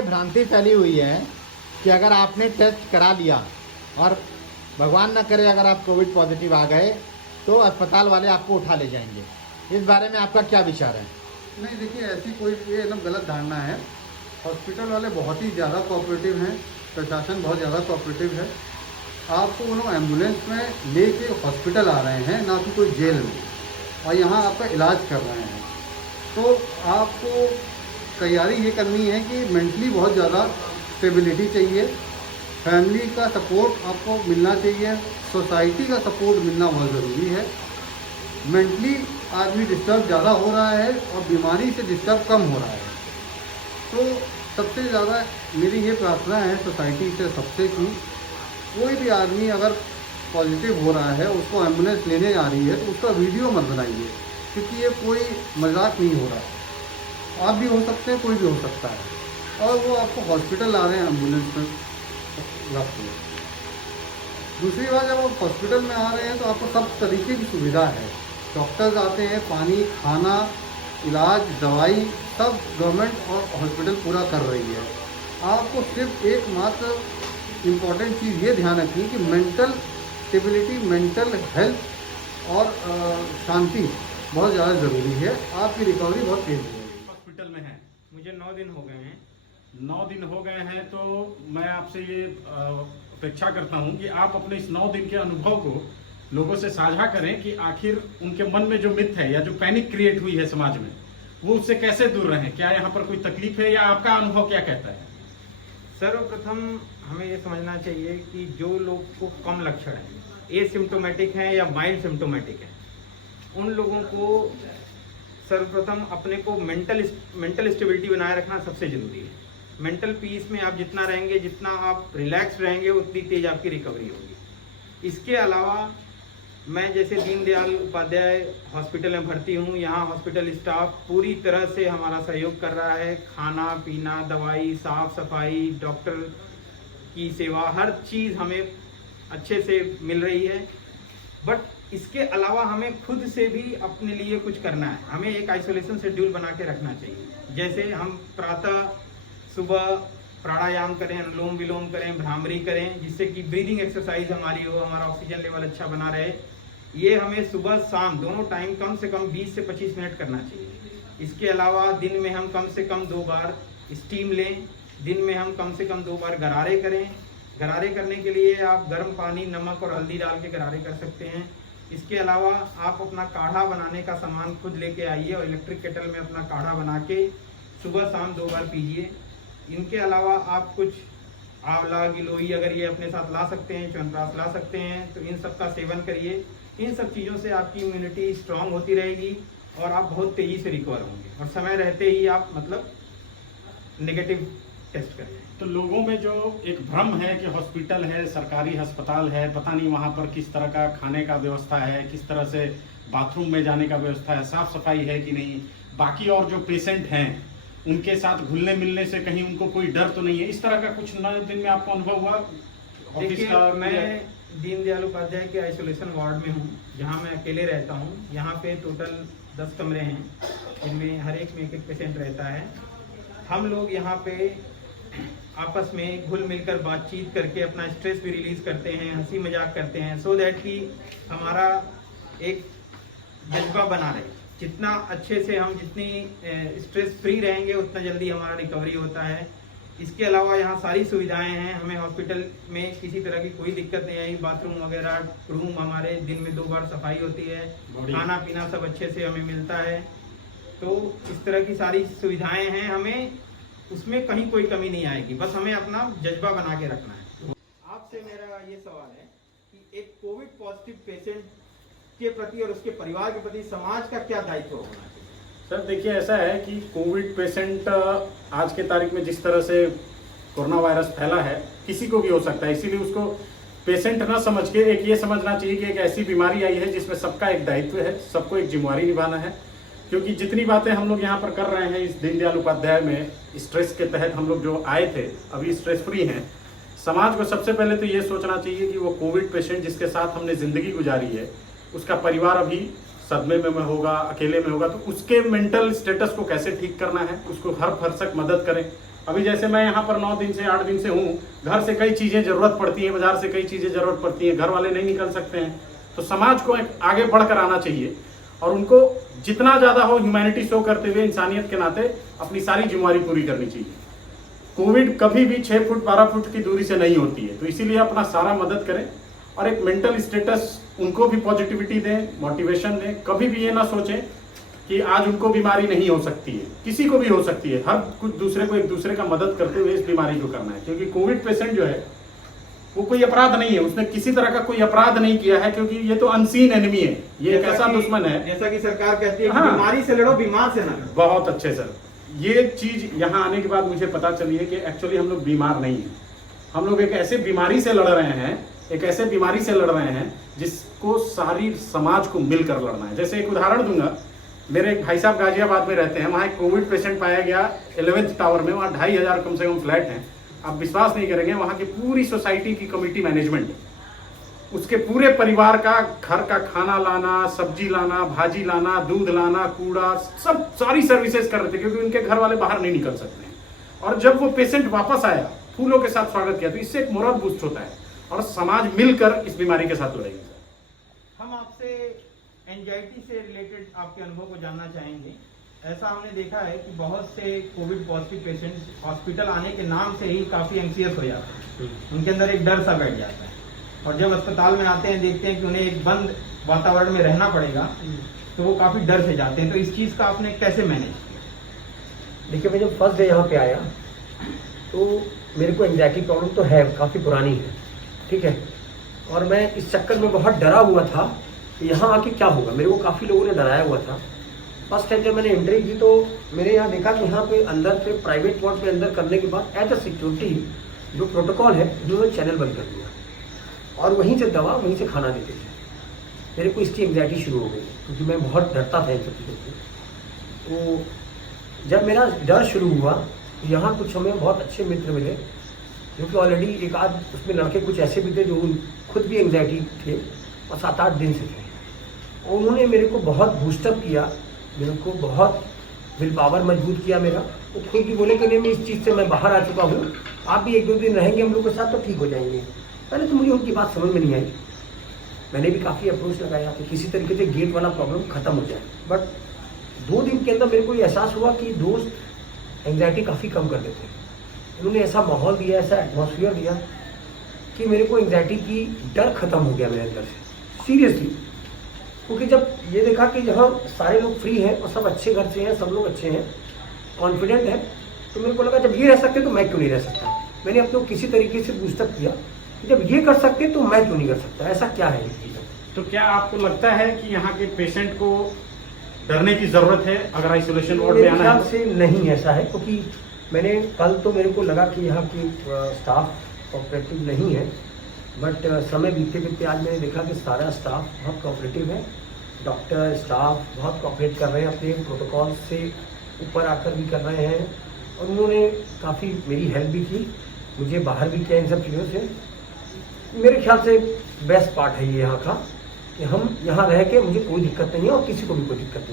ये भ्रांति फैली हुई है कि अगर आपने टेस्ट करा लिया और भगवान न करे अगर आप कोविड पॉजिटिव आ गए तो अस्पताल वाले आपको उठा ले जाएंगे। इस बारे में आपका क्या विचार है? नहीं देखिए, ऐसी कोई ये एकदम गलत धारणा है। हॉस्पिटल वाले बहुत ही ज़्यादा कोऑपरेटिव हैं, प्रशासन बहुत ज़्यादा कोऑपरेटिव है। आपको वो लोग एम्बुलेंस में लेके हॉस्पिटल आ रहे हैं, ना कि कोई जेल में, और यहाँ आपका इलाज कर रहे हैं। तो आपको तैयारी ये करनी है कि मेंटली बहुत ज़्यादा स्टेबिलिटी चाहिए, फैमिली का सपोर्ट आपको मिलना चाहिए, सोसाइटी का सपोर्ट मिलना बहुत ज़रूरी है। मेंटली आदमी डिस्टर्ब ज़्यादा हो रहा है और बीमारी से डिस्टर्ब कम हो रहा है। तो सबसे ज़्यादा मेरी ये प्रार्थना है सोसाइटी से सबसे कि कोई भी आदमी अगर पॉजिटिव हो रहा है, उसको एम्बुलेंस लेने आ रही है, तो उसका वीडियो मत बनाइए, क्योंकि ये कोई मजाक नहीं हो रहा है। आप भी हो सकते हैं, कोई भी हो सकता है, और वो आपको हॉस्पिटल ला रहे हैं एम्बुलेंस में रखते हैं। दूसरी बात, जब आप हॉस्पिटल में आ रहे हैं तो आपको सब तरीके की सुविधा है, डॉक्टर्स आते हैं, पानी, खाना, इलाज, दवाई सब गवर्नमेंट और हॉस्पिटल पूरा कर रही है। आपको सिर्फ एकमात्र इम्पॉर्टेंट चीज़ ये ध्यान रखनी कि मेंटल स्टेबिलिटी, मेंटल हेल्थ और शांति बहुत ज़्यादा ज़रूरी है। आपकी रिकवरी बहुत तेज़ है। हॉस्पिटल में है, मुझे 9 दिन हो गए हैं। 9 दिन हो गए हैं, तो मैं आपसे ये अपेक्षा करता हूं कि आप अपने इस 9 दिन के अनुभव को लोगों से साझा करें कि आखिर उनके मन में जो मिथ है या जो पैनिक क्रिएट हुई है समाज में, वो उससे कैसे दूर रहें। क्या यहाँ पर कोई तकलीफ है या आपका अनुभव क्या कहता है? सर्वप्रथम हमें ये समझना चाहिए कि जो लोग को कम लक्षण है, एसिम्टोमेटिक हैं या माइल्ड सिम्टोमेटिक हैं, उन लोगों को सर्वप्रथम अपने को मेंटल स्टेबिलिटी बनाए रखना सबसे जरूरी है। मेंटल पीस में आप जितना रहेंगे, जितना आप रिलैक्स रहेंगे, उतनी तेज आपकी रिकवरी होगी। इसके अलावा मैं जैसे दीनदयाल उपाध्याय हॉस्पिटल में भर्ती हूँ, यहाँ हॉस्पिटल स्टाफ पूरी तरह से हमारा सहयोग कर रहा है। खाना पीना, दवाई, साफ सफाई, डॉक्टर की सेवा, हर चीज़ हमें अच्छे से मिल रही है। बट इसके अलावा हमें खुद से भी अपने लिए कुछ करना है। हमें एक आइसोलेशन शेड्यूल बना के रखना चाहिए। जैसे हम प्रातः सुबह प्राणायाम करें, अनुलोम विलोम करें, भ्रामरी करें, जिससे कि ब्रीदिंग एक्सरसाइज हमारी हो, हमारा ऑक्सीजन लेवल अच्छा बना रहे। ये हमें सुबह शाम दोनों टाइम कम से कम 20 से 25 मिनट करना चाहिए। इसके अलावा दिन में हम कम से कम 2 बार स्टीम लें। दिन में हम कम से कम 2 बार गरारे करें। गरारे करने के लिए आप गर्म पानी, नमक और हल्दी डाल के गरारे कर सकते हैं। इसके अलावा आप अपना काढ़ा बनाने का सामान खुद लेके आइए और इलेक्ट्रिक केटल में अपना काढ़ा बना के सुबह शाम 2 बार पीजिए। इनके अलावा आप कुछ आंवला, गिलोई अगर ये अपने साथ ला सकते हैं, च्यवनप्राश ला सकते हैं, तो इन सब का सेवन करिए। इन सब चीज़ों से आपकी इम्यूनिटी स्ट्रांग होती रहेगी और आप बहुत तेज़ी से रिकवर होंगे। और समय रहते ही आप मतलब नेगेटिव टेस्ट करें। तो लोगों में जो एक भ्रम है कि हॉस्पिटल है, सरकारी अस्पताल है, पता नहीं वहाँ पर किस तरह का खाने का व्यवस्था है, किस तरह से बाथरूम में जाने का व्यवस्था है, साफ सफाई है कि नहीं, बाकी और जो पेशेंट हैं उनके साथ घुलने मिलने से कहीं उनको कोई डर तो नहीं है, इस तरह का कुछ 9 दिन में आपको अनुभव हुआ? देखिए, मैं दीनदयाल उपाध्याय के आइसोलेशन वार्ड में हूँ, जहाँ मैं अकेले रहता हूँ। यहाँ पे टोटल 10 कमरे हैं, जिनमें हर एक में एक पेशेंट रहता है। हम लोग यहाँ पे आपस में घुल मिलकर बातचीत करके अपना स्ट्रेस भी रिलीज करते हैं, हंसी मजाक करते हैं, सो दैट कि हमारा एक जज्बा बना रहे। जितना अच्छे से हम जितनी स्ट्रेस फ्री रहेंगे, उतना जल्दी हमारा रिकवरी होता है। इसके अलावा यहाँ सारी सुविधाएं हैं। हमें हॉस्पिटल में किसी तरह की कोई दिक्कत नहीं आई। बाथरूम वगैरह, रूम हमारे दिन में 2 बार सफाई होती है, खाना पीना सब अच्छे से हमें मिलता है। तो इस तरह की सारी सुविधाएं हैं, हमें उसमें कहीं कोई कमी नहीं आएगी। बस हमें अपना जज्बा बना के रखना है। आपसे मेरा ये सवाल है कि एक कोविड पॉजिटिव पेशेंट के प्रति और उसके परिवार के प्रति समाज का क्या दायित्व होना चाहिए? सर देखिए, ऐसा है कि कोविड पेशेंट आज के तारीख में जिस तरह से कोरोना वायरस फैला है, किसी को भी हो सकता है। इसीलिए उसको पेशेंट ना समझ के एक ये समझना चाहिए कि एक ऐसी बीमारी आई है जिसमें सबका एक दायित्व है, सबको एक जिम्मेवारी निभाना है। क्योंकि जितनी बातें हम लोग यहाँ पर कर रहे हैं इस दीनदयाल उपाध्याय में, स्ट्रेस के तहत हम लोग जो आए थे, अभी स्ट्रेस फ्री हैं। समाज को सबसे पहले तो ये सोचना चाहिए कि वो कोविड पेशेंट जिसके साथ हमने जिंदगी गुजारी है, उसका परिवार अभी सदमे में होगा, अकेले में होगा, तो उसके मेंटल स्टेटस को कैसे ठीक करना है, उसको हर भरसक मदद करें। अभी जैसे मैं यहाँ पर 9 दिन से 8 दिन से हूँ, घर से कई चीजें जरूरत पड़ती है, बाजार से कई चीजें जरूरत पड़ती है, घर वाले नहीं निकल सकते हैं, तो समाज को एक आगे बढ़कर आना चाहिए और उनको जितना ज्यादा हो ह्यूमैनिटी शो करते हुए इंसानियत के नाते अपनी सारी जिम्मेवारी पूरी करनी चाहिए। कोविड कभी भी 6 फुट 12 फुट की दूरी से नहीं होती है, तो इसीलिए अपना सारा मदद करें और एक मेंटल स्टेटस उनको भी पॉजिटिविटी दें, मोटिवेशन दें। कभी भी ये ना सोचें कि आज उनको बीमारी नहीं हो सकती है, किसी को भी हो सकती है। हर कुछ दूसरे को एक दूसरे का मदद करते हुए इस बीमारी को करना है, क्योंकि कोविड पेशेंट जो है वो कोई अपराध नहीं है, उसने किसी तरह का कोई अपराध नहीं किया है, क्योंकि ये तो अनसीन एनिमी है, ये एक ऐसा दुश्मन है। जैसा कि सरकार कहती है कि हाँ। बीमारी से लड़ो, बीमार से ना लड़ो। बहुत अच्छे सर, ये चीज यहाँ आने के बाद मुझे पता चली है कि एक्चुअली हम लोग बीमार नहीं है, हम लोग एक ऐसे बीमारी से लड़ रहे हैं, एक ऐसे बीमारी से लड़ रहे हैं जिसको सारी समाज को मिलकर लड़ना है। जैसे एक उदाहरण दूंगा, मेरे एक भाई साहब गाजियाबाद में रहते हैं, वहाँ एक कोविड पेशेंट पाया गया 11th टावर में, वहाँ 2500 कम से कम फ्लैट हैं। आप विश्वास नहीं करेंगे, वहाँ की पूरी सोसाइटी की कमेटी मैनेजमेंट, उसके पूरे परिवार का घर का खाना लाना, सब्जी लाना, भाजी लाना, दूध लाना, कूड़ा, सब सारी सर्विसेज कर रहे थे, क्योंकि उनके घर वाले बाहर नहीं निकल सकते हैं। और जब वो पेशेंट वापस आया, फूलों के साथ स्वागत किया, तो इससे एक मोरल बूस्ट होता है और समाज मिलकर इस बीमारी के साथ लड़ेगी। हम आपसे एंजाइटी से रिलेटेड आपके अनुभव को जानना चाहेंगे। ऐसा हमने देखा है कि बहुत से कोविड पॉजिटिव पेशेंट्स हॉस्पिटल आने के नाम से ही काफ़ी एंग्जियस हो जाते हैं, उनके अंदर एक डर सा बैठ जाता है, और जब अस्पताल में आते हैं देखते हैं कि उन्हें एक बंद वातावरण में रहना पड़ेगा, तो वो काफ़ी डर से जाते हैं। तो इस चीज़ का आपने कैसे मैनेज किया? देखिए, मैं जब फर्स्ट डे यहाँ पे आया तो मेरे को एंग्जाइटी प्रॉब्लम तो है, काफ़ी पुरानी है, ठीक है, और मैं इस चक्कर में बहुत डरा हुआ था कि यहाँ आके क्या होगा। मेरे को काफ़ी लोगों ने डराया हुआ था। फर्स्ट टाइम जब मैंने एंट्री की तो मैंने यहाँ देखा कि यहाँ पे अंदर पे प्राइवेट वार्ड पे अंदर करने के बाद एज अ सिक्योरिटी जो प्रोटोकॉल है उन्होंने चैनल बंद कर दिया और वहीं से दवा वहीं से खाना देते थे। मेरे को इसकी एंग्जाइटी शुरू हो गई, क्योंकि मैं बहुत डरता था इन सब चीज़ों से। तो जब मेरा डर शुरू हुआ तो यहाँ कुछ हमें बहुत अच्छे मित्र मिले, जो कि ऑलरेडी एक आध उसमें लड़के कुछ ऐसे भी थे जो खुद भी एंग्जाइटी थे और 7-8 दिन से थे, और उन्होंने मेरे को बहुत बूस्टअप किया, मेरे को बहुत विल पावर मजबूत किया मेरा। वो खुद भी बोले कि नहीं, मैं इस चीज़ से मैं बाहर आ चुका हूँ, आप भी 1-2 दिन रहेंगे हम लोग के साथ तो ठीक हो जाएंगे। पहले तो मुझे उनकी बात समझ में नहीं आई, मैंने भी काफ़ी अप्रोच लगाया कि किसी तरीके से गेट वाला प्रॉब्लम खत्म हो जाए, बट 2 दिन के अंदर मेरे को एहसास हुआ कि दोस्त एंग्जाइटी काफ़ी कम कर देते हैं। उन्होंने ऐसा माहौल दिया, ऐसा एटमॉस्फेयर दिया कि मेरे को एंग्जाइटी की डर खत्म हो गया मेरे अंदर से, सीरियसली। क्योंकि जब ये देखा कि जहाँ सारे लोग फ्री हैं और सब अच्छे घर से हैं, सब लोग अच्छे हैं, कॉन्फिडेंट हैं, तो मेरे को लगा जब ये रह सकते तो मैं क्यों नहीं रह सकता। मैंने अपने को किसी तरीके से बूस्टअप किया कि जब ये कर सकते तो मैं क्यों नहीं कर सकता, ऐसा क्या है इस चीज़ में। तो क्या आपको लगता है कि यहाँ के पेशेंट को डरने की जरूरत है अगर आइसोलेशन वार्ड में मेरे आना ख्याल है? से नहीं ऐसा है, क्योंकि मैंने कल तो मेरे को लगा कि यहाँ की स्टाफ कोऑपरेटिव नहीं है, बट समय बीतते बीतते आज मैंने देखा कि सारा स्टाफ बहुत कोऑपरेटिव है। डॉक्टर स्टाफ बहुत कोऑपरेट कर रहे हैं, अपने प्रोटोकॉल से ऊपर आकर भी कर रहे हैं, और उन्होंने काफ़ी मेरी हेल्प भी की, मुझे बाहर भी किया इन सब चीज़ों से। मेरे ख्याल से बेस्ट पार्ट है ये यहाँ का कि हम यहाँ रह के मुझे कोई दिक्कत नहीं है और किसी को भी कोई दिक्कत नहीं है।